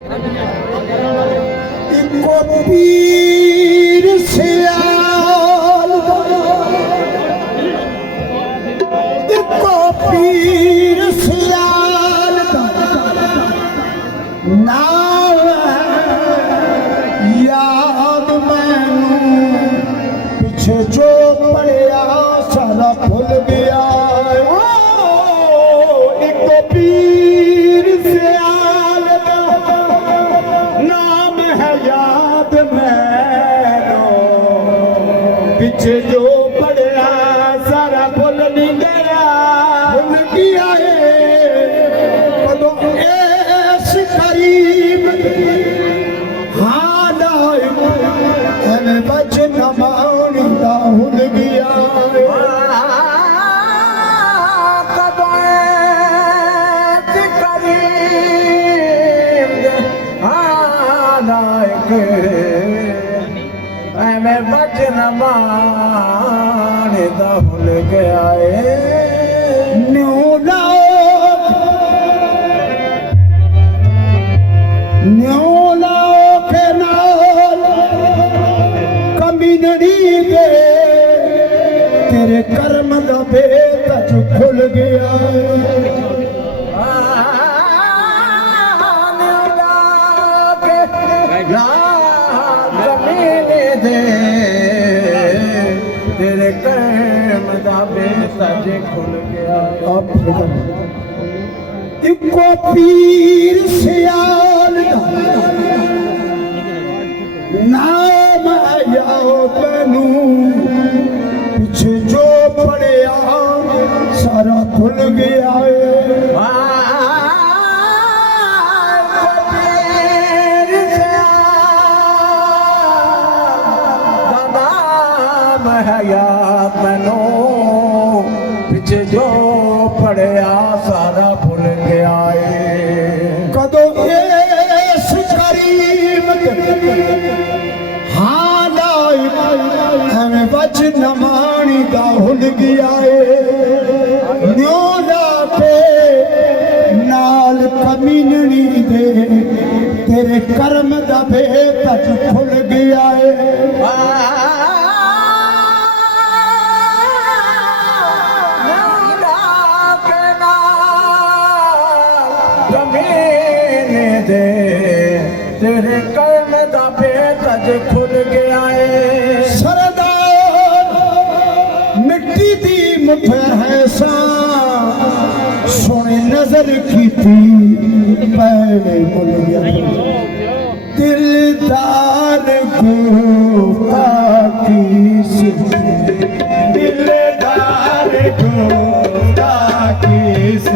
Eco पीर सियाल eco पीर सियाल नाम याद मैनू पिछे जो पढ़िया सारा भुल गया। इको पीर सियाल नाम है याद मैनू पिछे जो पढ़िया सारा भुल नहीं गया। भुल गया कदों ऐस करीब हाँ एवें बच न माणींदा भुल गया। कदों ऐस करीब हाँ एवें बच न माणींदा भुल गया। तेरे कर्म दा भेद अज खुल गया। तेरे कर्म दा भेद अज खुल गया। इको पीर सियाल नाम आया मैनू पिछे जो पढ़िया सारा भुल गया। नाम है याद मैनू पिछे जो पढ़िया सारा भुल गया। कदों इस करीब हाँ हमें बच न माणींदा भुल गया। न्योला पे नाल कमीननी दे तेरे कर्म दा भेद अज खुल गया। तेरे कर्म दा भेद अज खुल गया। सरदार मिट्टी दी मुठ है सा सोने नजर की थी पैवे मुल गया। दिलदार को ताकीस दिलदार को ताकीस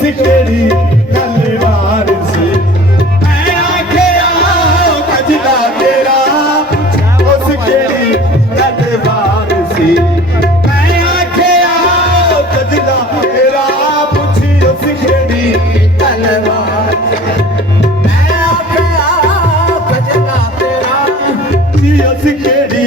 ਉਸ ਕਿਹੜੀ ਤਲਵਾਰ ਸੀ ਮੈਂ ਆਖਿਆ ਕਜਲਾ ਤੇਰਾ ਉਸ ਕਿਹੜੀ ਤਲਵਾਰ ਸੀ ਮੈਂ ਆਖਿਆ ਕਜਲਾ ਤੇਰਾ ਪੁੱਛੀ ਉਸ ਕਿਹੜੀ ਤਲਵਾਰ ਮੈਂ ਆਖਿਆ ਕਜਲਾ ਤੇਰਾ ਸੀ ਉਸ ਕਿਹੜੀ